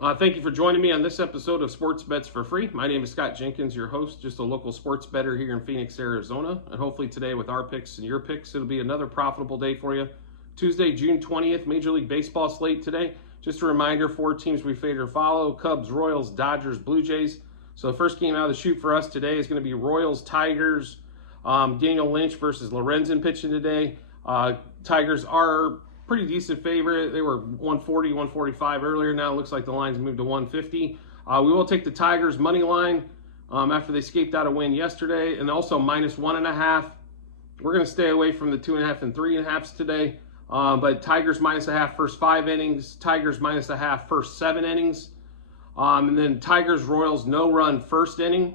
Thank you for joining me on this episode of Sports Bets for Free. My name is Scott Jenkins, your host, just a local sports bettor here in Phoenix, Arizona. And hopefully today with our picks and your picks, it'll be another profitable day for you. Tuesday, June 20th, Major League Baseball slate today. Just a reminder, 4 teams we favor to follow: Cubs, Royals, Dodgers, Blue Jays. So the first game out of the chute for us today is going to be Royals, Tigers. Daniel Lynch versus Lorenzen pitching today. Tigers are pretty decent favorite. They were 140, 145 earlier. Now it looks like the line's moved to 150. We will take the Tigers money line after they escaped out a win yesterday, and also -1.5. We're going to stay away from the 2.5 and 3.5s today. But Tigers -0.5 first 5 innings. Tigers -0.5 first 7 innings. And then Tigers Royals no run first inning.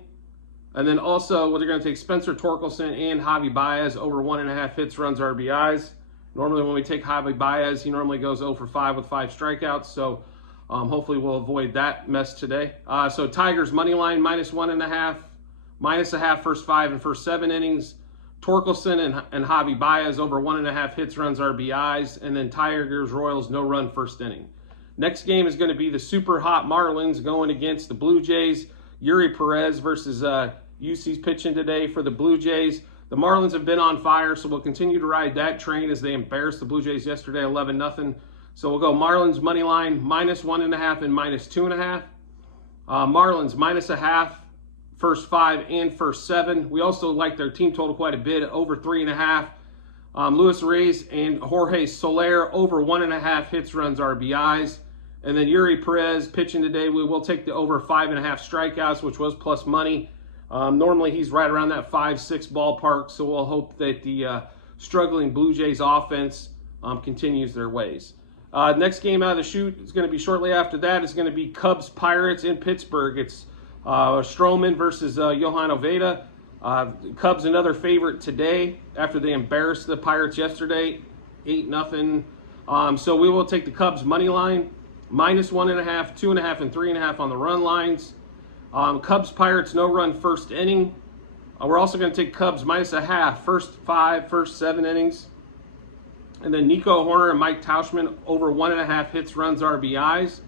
And then also they're going to take Spencer Torkelson and Javi Baez over 1.5 hits, runs, RBIs. Normally when we take Javi Baez, he normally goes 0 for 5 with 5 strikeouts. So hopefully we'll avoid that mess today. So Tigers money line -1.5, -0.5 first 5 and first 7 innings. Torkelson and Javi Baez over 1.5 hits, runs, RBIs. And then Tigers Royals no run first inning. Next game is going to be the super hot Marlins going against the Blue Jays. Yuri Perez versus UC's pitching today for the Blue Jays. The Marlins have been on fire, so we'll continue to ride that train as they embarrassed the Blue Jays yesterday 11-0. So we'll go Marlins money line -1.5 and -2.5. Marlins -0.5 first 5 and first 7. We also like their team total quite a bit, over 3.5. Luis Reyes and Jorge Soler over 1.5 hits, runs, RBIs. And then Yuri Perez pitching today. We will take the over 5.5 strikeouts, which was plus money. Normally he's right around that 5-6 ballpark, so we'll hope that the struggling Blue Jays offense continues their ways. Next game out of the chute is going to be shortly after that. It's going to be Cubs Pirates in Pittsburgh. It's Stroman versus Johan Oviedo. Cubs another favorite today after they embarrassed the Pirates yesterday, 8-0. So we will take the Cubs money line -1.5, 2.5, and 3.5 on the run lines. Cubs Pirates no run first inning. We're also going to take Cubs -0.5 first 5, first 7 innings. And then Nico Horner and Mike Tauchman over 1.5 hits, runs, RBIs.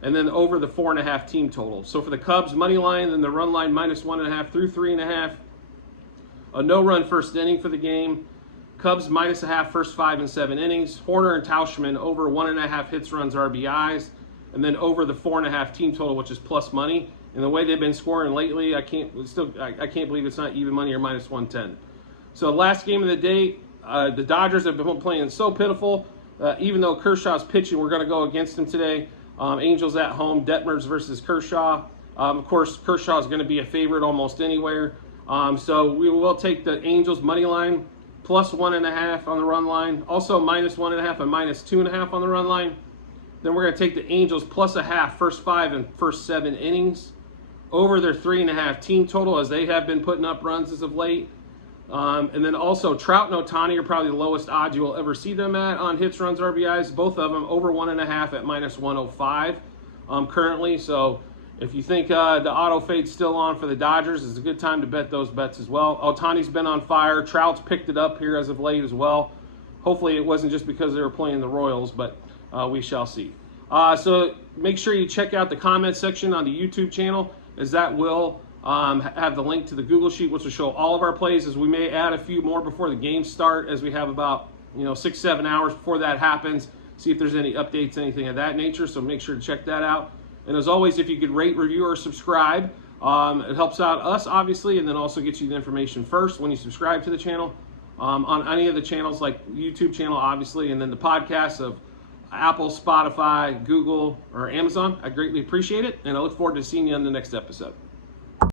And then over the 4.5 team total. So for the Cubs money line, then the run line -1.5 through 3.5. A no run first inning for the game. Cubs -0.5 first 5 and 7 innings. Horner and Tauchman over 1.5 hits, runs, RBIs. And then over the 4.5 team total, which is plus money. And the way they've been scoring lately, I can't believe it's not even money or -110. So last game of the day, the Dodgers have been playing so pitiful. Even though Kershaw's pitching, we're going to go against him today. Angels at home, Detmers versus Kershaw. Of course, Kershaw is going to be a favorite almost anywhere. So we will take the Angels money line +1.5 on the run line. Also -1.5 and -2.5 on the run line. Then we're going to take the Angels +0.5 first 5 and first 7 innings over their 3.5 team total, as they have been putting up runs as of late. And then also Trout and Ohtani are probably the lowest odds you will ever see them at on hits, runs, RBIs. Both of them over 1.5 at -105 currently. So if you think the auto fade's still on for the Dodgers, it's a good time to bet those bets as well. Ohtani's been on fire. Trout's picked it up here as of late as well. Hopefully it wasn't just because they were playing the Royals, but we shall see. So make sure you check out the comment section on the YouTube channel, as that will have the link to the Google Sheet, which will show all of our plays, as we may add a few more before the games start, as we have about 6-7 hours before that happens. See if there's any updates, anything of that nature. So make sure to check that out. And as always, if you could rate, review, or subscribe, it helps out us, obviously, and then also gets you the information first when you subscribe to the channel. On any of the channels, like YouTube channel, obviously, and then the podcasts of Apple, Spotify, Google, or Amazon. I greatly appreciate it, and I look forward to seeing you on the next episode.